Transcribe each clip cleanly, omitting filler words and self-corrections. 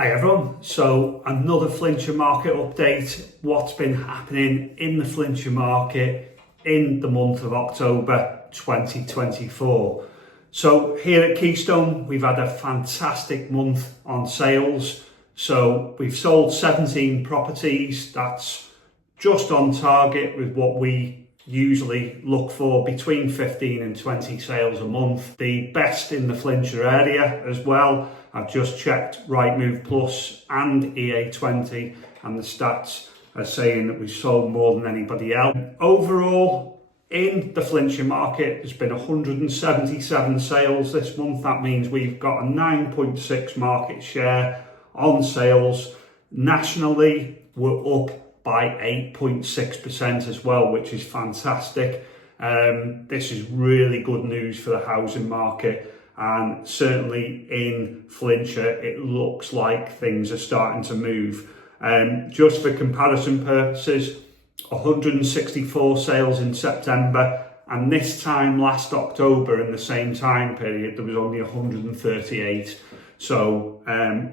Hi everyone, so another Flintshire market update. What's been happening in the Flintshire market in the month of October 2024. So here at Keystone, we've had a fantastic month on sales. So we've sold 17 properties. That's just on target with what we usually look for, between 15 and 20 sales a month. The best in the Flintshire area as well. I've just checked Rightmove Plus and EA20 and the stats are saying that we've sold more than anybody else. Overall, in the Flintshire market, there's been 177 sales this month. That means we've got a 9.6 market share on sales. Nationally, we're up by 8.6% as well, which is fantastic. This is really good news for the housing market, and certainly in Flintshire it looks like things are starting to move. Just for comparison purposes, 164 sales in September, and this time last October in the same time period there was only 138. So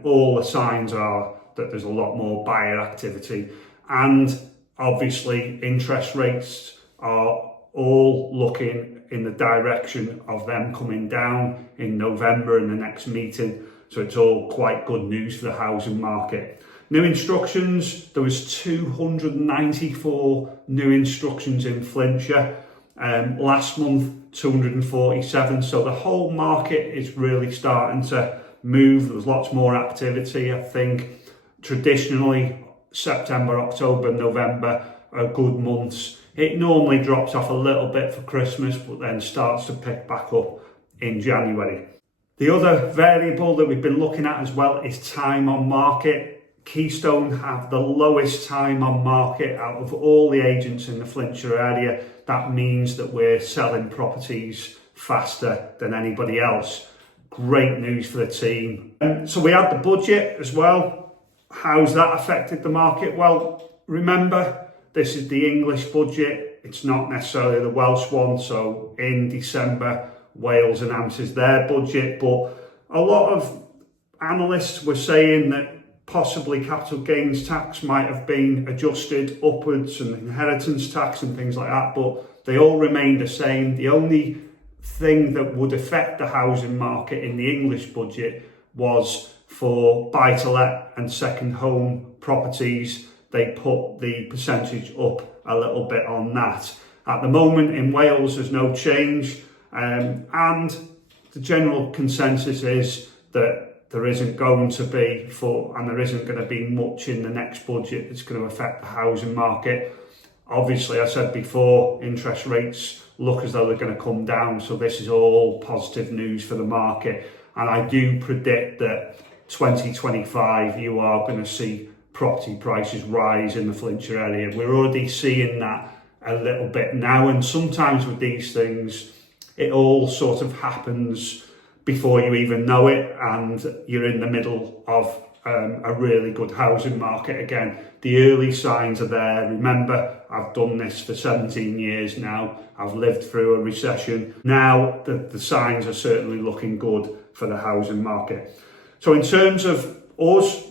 all the signs are that there's a lot more buyer activity, and obviously interest rates are all looking in the direction of them coming down in November in the next meeting. So it's all quite good news for the housing market. New instructions, there was 294 new instructions in Flintshire. Last month, 247. So the whole market is really starting to move. There's lots more activity. I think traditionally September, October, November are good months. It normally drops off a little bit for Christmas, but then starts to pick back up in January. The other variable that we've been looking at as well is time on market. Keystone have the lowest time on market out of all the agents in the Flintshire area. That means that we're selling properties faster than anybody else. Great news for the team. So we had the budget as well. How's that affected the market? Well, remember, this is the English budget. It's not necessarily the Welsh one. So in December, Wales announces their budget, but a lot of analysts were saying that possibly capital gains tax might have been adjusted upwards, and inheritance tax and things like that, but they all remain the same. The only thing that would affect the housing market in the English budget was for buy-to-let and second home properties. They put the percentage up a little bit on that. At the moment in Wales there's no change, and the general consensus is that there isn't going to be there isn't going to be much in the next budget that's going to affect the housing market. Obviously, I said before, interest rates look as though they're going to come down, so this is all positive news for the market, and I do predict that 2025 you are going to see property prices rise in the Flintshire area. We're already seeing that a little bit now, and sometimes with these things it all sort of happens before you even know it, and you're in the middle of a really good housing market again. The early signs are there. Remember, I've done this for 17 years now. I've lived through a recession. Now the signs are certainly looking good for the housing market. So in terms of us,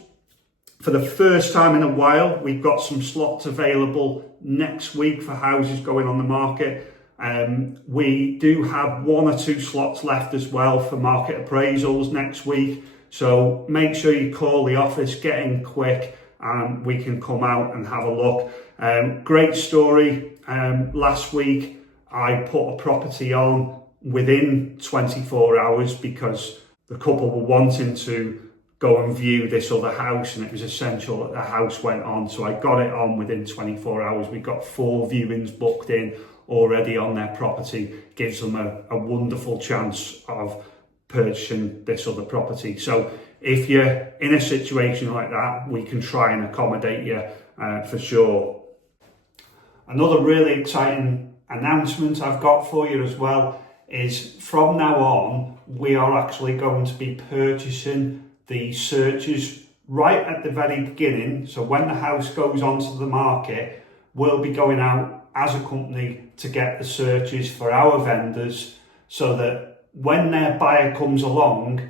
for the first time in a while, we've got some slots available next week for houses going on the market. We do have 1 or 2 slots left as well for market appraisals next week. So make sure you call the office, get in quick, and we can come out and have a look. Great story. Last week, I put a property on within 24 hours because the couple were wanting to go and view this other house, and it was essential that the house went on. So I got it on within 24 hours. We got 4 viewings booked in already on their property. Gives them a wonderful chance of purchasing this other property. So if you're in a situation like that, we can try and accommodate you for sure. Another really exciting announcement I've got for you as well is from now on, we are actually going to be purchasing the searches right at the very beginning. So when the house goes onto the market, we'll be going out as a company to get the searches for our vendors, so that when their buyer comes along,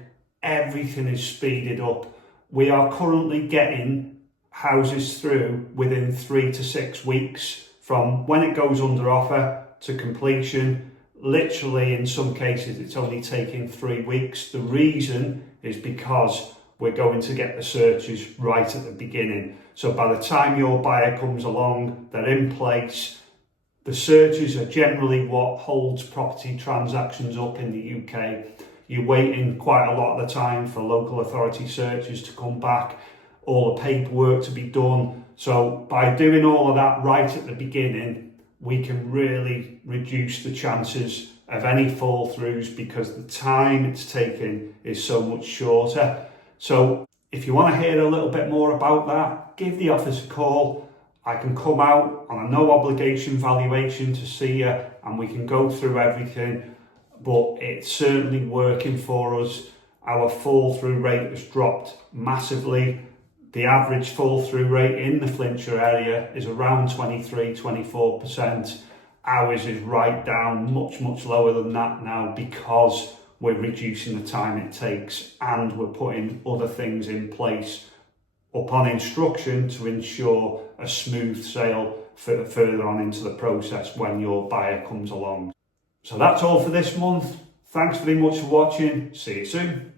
everything is speeded up. we are currently getting houses through within 3 to 6 weeks from when it goes under offer to completion. Literally, in some cases, it's only taking 3 weeks. The reason is because we're going to get the searches right at the beginning. So by the time your buyer comes along, they're in place. The searches are generally what holds property transactions up in the UK. You're waiting quite a lot of the time for local authority searches to come back, all the paperwork to be done. So by doing all of that right at the beginning, we can really reduce the chances of any fall throughs because the time it's taken is so much shorter. So if you want to hear a little bit more about that, give the office a call. I can come out on a no obligation valuation to see you and we can go through everything, but it's certainly working for us. Our fall through rate has dropped massively. The average fall through rate in the Flintshire area is around 23-24%. Ours is right down much lower than that now because we're reducing the time it takes and we're putting other things in place upon instruction to ensure a smooth sale further on into the process when your buyer comes along. So that's all for this month. Thanks very much for watching. See you soon.